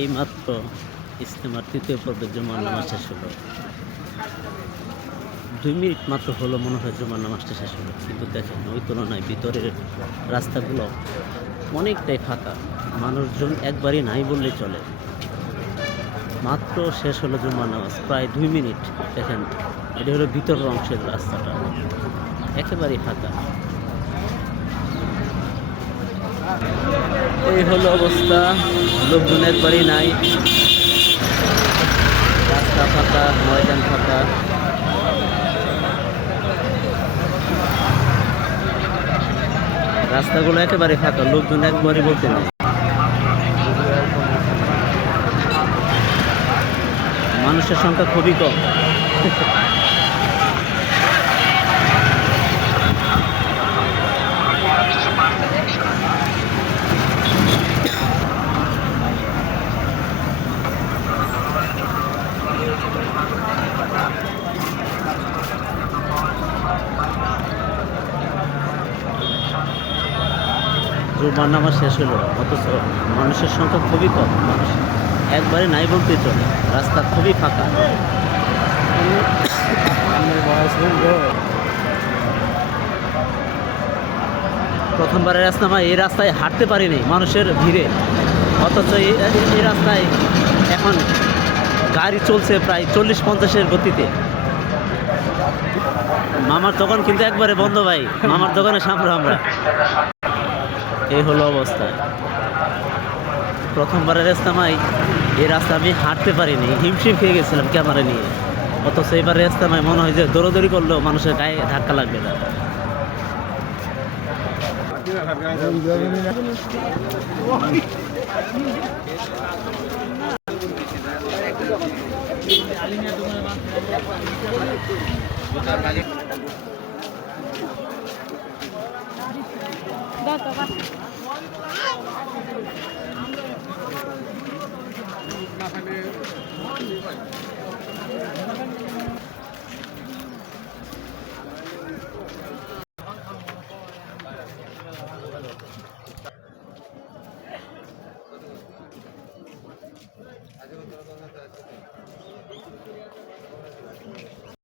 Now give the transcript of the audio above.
এই মাত্র ইজতেমার তৃতীয় পর্বের জুমার নামাজ শেষ হলো। 2 মিনিট মাত্র হলো মনে হয় জুমার নামাজটা শেষ হলো, কিন্তু দেখেন ওই তুলনায় ভিতরের রাস্তাগুলো অনেকটাই ফাঁকা, মানুষজন একবারই নাই বললেই চলে। মাত্র শেষ হলো জুমার নামাজ, প্রায় 2 মিনিট। দেখেন এটা হলো ভিতরের অংশের রাস্তাটা, একেবারেই ফাঁকা। এই হলো অবস্থা, লোকজন একবারই নাই, রাস্তা ফাঁকা, ময়দান ফাঁকা। রাস্তাগুলো একেবারে ফাঁকা, লোকজন একবারই বলতে নেই। মানুষের সংখ্যা খুবই কম। জুমার নামাজ শেষ হলো, অথচ মানুষের সংখ্যা খুবই কম, মানুষ একবারে নাই বলতে চলে, রাস্তা খুবই ফাঁকা। প্রথমবারের রাস্তা এই রাস্তায় হাঁটতে পারিনি মানুষের ভিড়ে, অথচ এই রাস্তায় এখন গাড়ি চলছে প্রায় 40-50-এর গতিতে। মামার দোকান কিন্তু একবারে বন্ধ ভাই, মামার দোকানে সামনে আমরা। এই হলো অবস্থা। প্রথমবারের ইজতেমায় এই রাস্তা আমি হাঁটতে পারিনি, হিমশিম খেয়ে গেছিলাম ক্যামেরা নিয়ে, অথচ এবারে ইজতেমায় মনে হয় যে দৌড়াদৌড়ি করলেও মানুষের গায়ে ধাক্কা লাগবে না। না